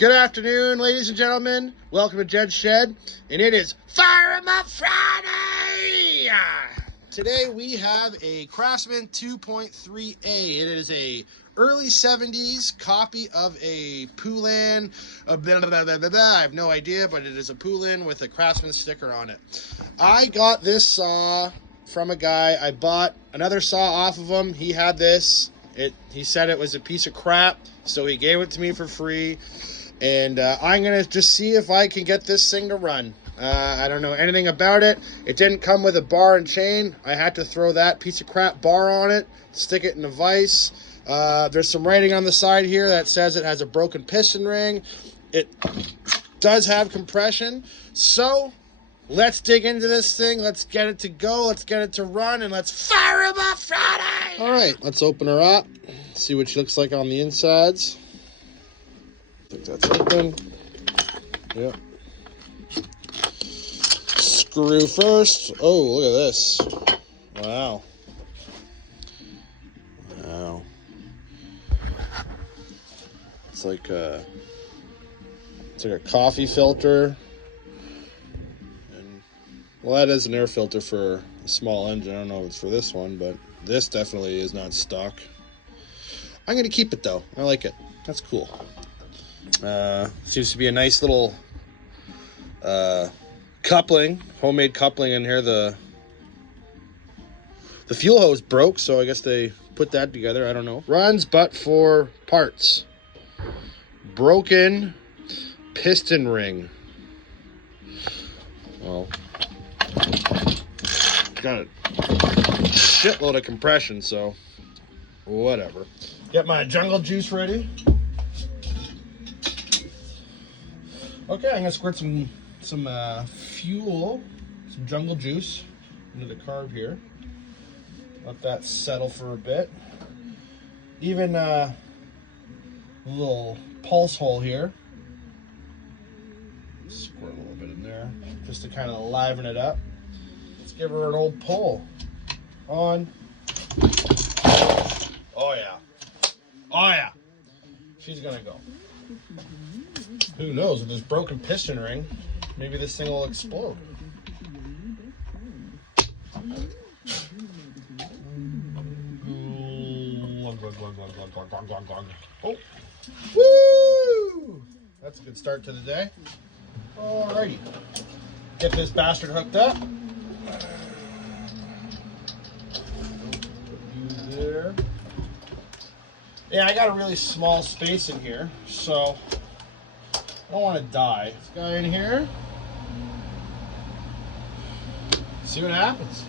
Good afternoon, ladies and gentlemen. Welcome to Jed's Shed, and it is Fire 'em Up Friday! Today we have a Craftsman 2.3A. It is a early 70s copy of a Poulin. I have no idea, but it is a Poulin with a Craftsman sticker on it. I got this saw from a guy. I bought another saw off of him. He had this. He said it was a piece of crap, so he gave it to me for free. And I'm going to just see if I can get this thing to run. I don't know anything about it. It didn't come with a bar and chain. I had to throw that piece of crap bar on it, stick it in a vise. There's some writing on the side here that says it has a broken piston ring. It does have compression. So let's dig into this thing. Let's get it to go. Let's get it to run. And let's fire 'em up Friday. All right, let's open her up. See what she looks like on the insides. I think that's open. Yep. Screw first. Oh, look at this. Wow. Wow. It's like a coffee filter. And well, that is an air filter for a small engine. I don't know if it's for this one, but this definitely is not stock. I'm going to keep it though. I like it. That's cool. Seems to be a nice little coupling, homemade coupling in here. The fuel hose broke, so I guess they put that together. I don't know. Runs but for parts. Broken piston ring. Well, got a shitload of compression, so whatever. Get my jungle juice ready. Okay, I'm gonna squirt some fuel, some jungle juice into the carb here. Let that settle for a bit. Even a little pulse hole here. Squirt a little bit in there, just to kind of liven it up. Let's give her an old pull. On. Oh yeah. Oh yeah. She's gonna go. Who knows, with this broken piston ring, maybe this thing will explode. Oh. Woo! That's a good start to the day. Alrighty. Get this bastard hooked up. Put you there. Yeah, I got a really small space in here, so I don't want to die. This guy in here. See what happens.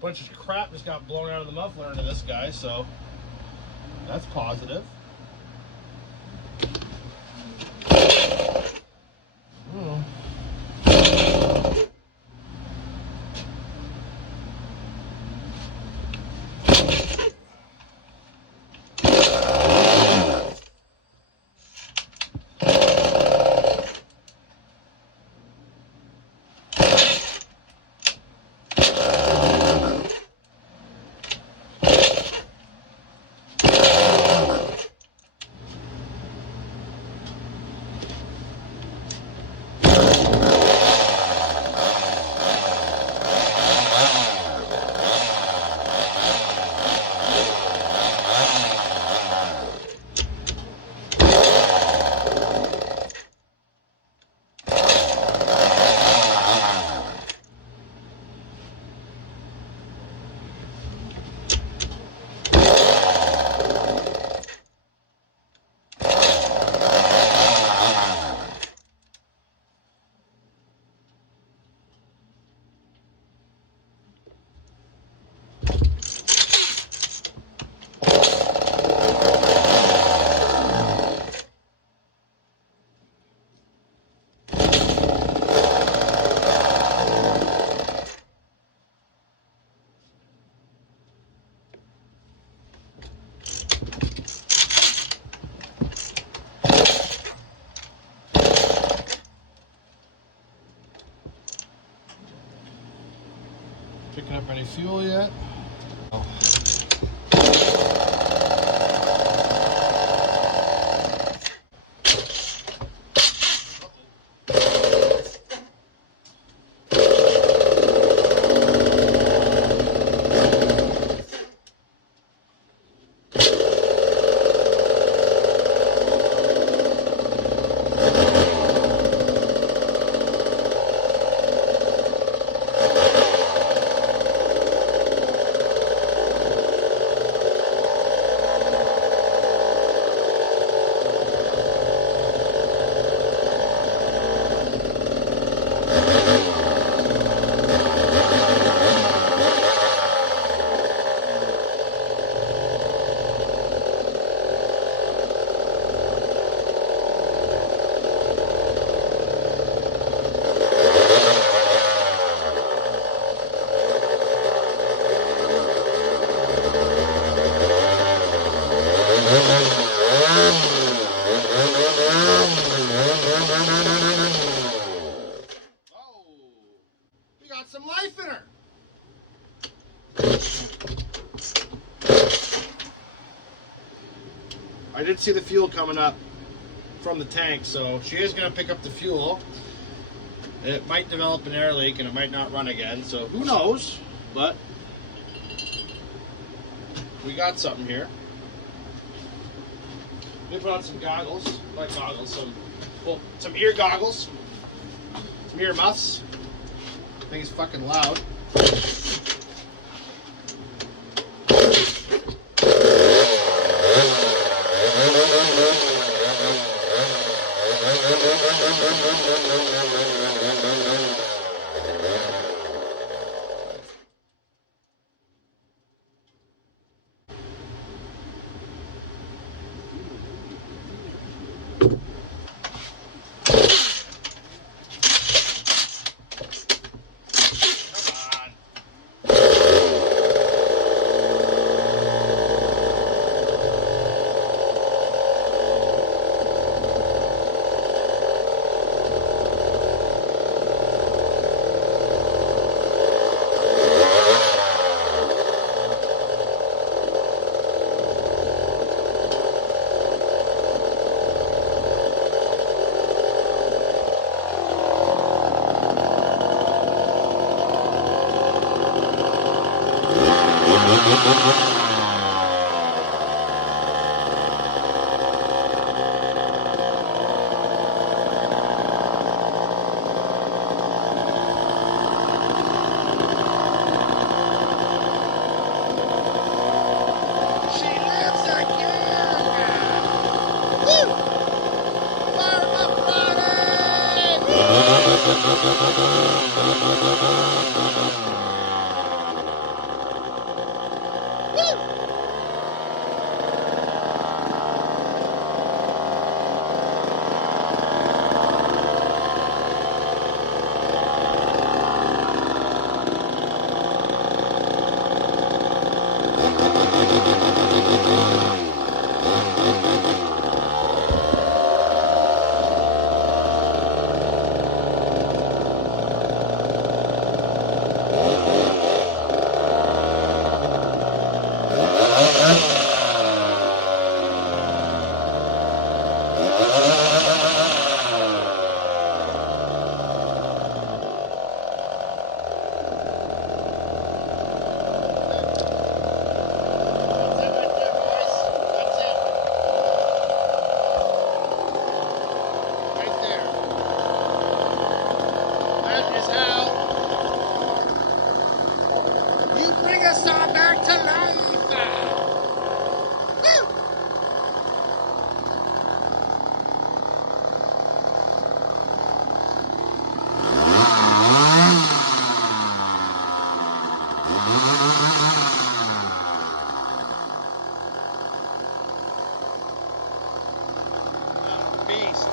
Bunch of crap just got blown out of the muffler into this guy, so that's positive. Picking up any fuel yet? Oh. We got some life in her. I did see the fuel coming up from the tank, so she is going to pick up the fuel. It might develop an air leak and it might not run again, so who knows, but we got something here. We put on some goggles, like goggles, some ear goggles, some ear muffs. I think it's fucking loud. Beast.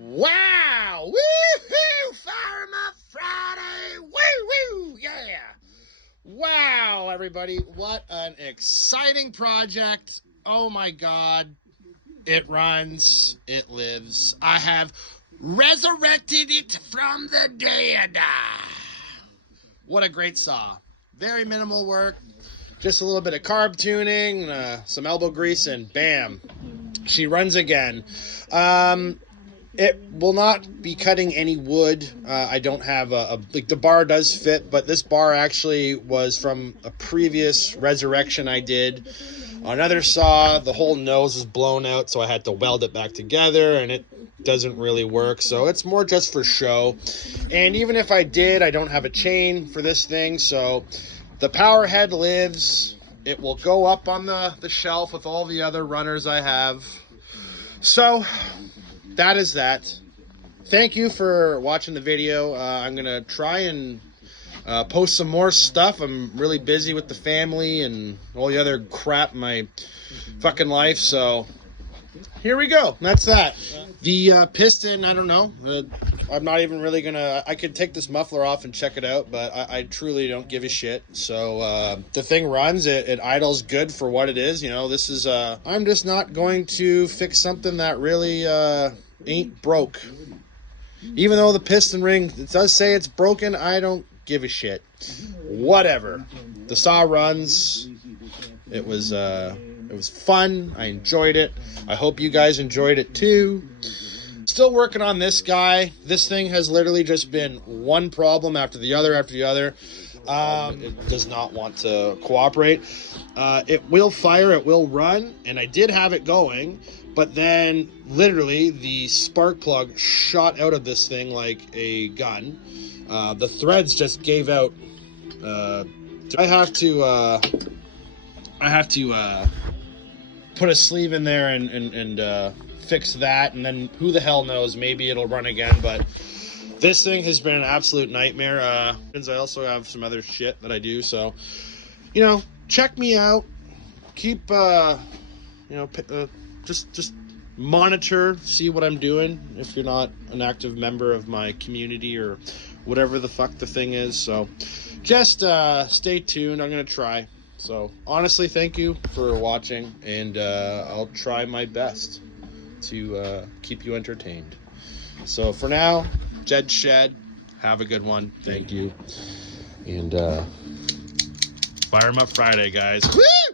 Wow! Woo-hoo! Fire 'em up Friday! Woo-woo! Yeah! Wow, everybody. What an exciting project. Oh my God. It runs. It lives. I have resurrected it from the dead. What a great saw. Very minimal work. Just a little bit of carb tuning, some elbow grease, and bam. She runs again. It will not be cutting any wood. I don't have like the bar does fit, but this bar actually was from a previous resurrection I did. Another saw, the whole nose was blown out, so I had to weld it back together, and it doesn't really work. So it's more just for show. And even if I did, I don't have a chain for this thing, so the power head lives. It will go up on the shelf with all the other runners I have. So that is that. Thank you for watching the video. I'm going to try and post some more stuff. I'm really busy with the family and all the other crap in my fucking life. So here we go. That's that. The piston, I don't know. I'm not even really going to... I could take this muffler off and check it out, but I truly don't give a shit. So the thing runs. It idles good for what it is. You know, this is... I'm just not going to fix something that really... ain't broke. Even though the piston ring, it does say it's broken, I don't give a shit. Whatever. The saw runs. It was fun. I enjoyed it. I hope you guys enjoyed it too. Still working on this guy. This thing has literally just been one problem after the other after the other. It does not want to cooperate. It will fire, it will run, and I did have it going, but then literally the spark plug shot out of this thing like a gun. The threads just gave out. I have to put a sleeve in there and fix that, and then who the hell knows, maybe it'll run again. But this thing has been an absolute nightmare. I also have some other shit that I do, so you know, check me out. Keep just monitor, see what I'm doing if you're not an active member of my community or whatever the fuck the thing is. So just stay tuned. I'm gonna try. So honestly, thank you for watching, and I'll try my best to keep you entertained. So for now, Jed Shed, have a good one. Thank you. And Fire 'em Up Friday, guys. Woo!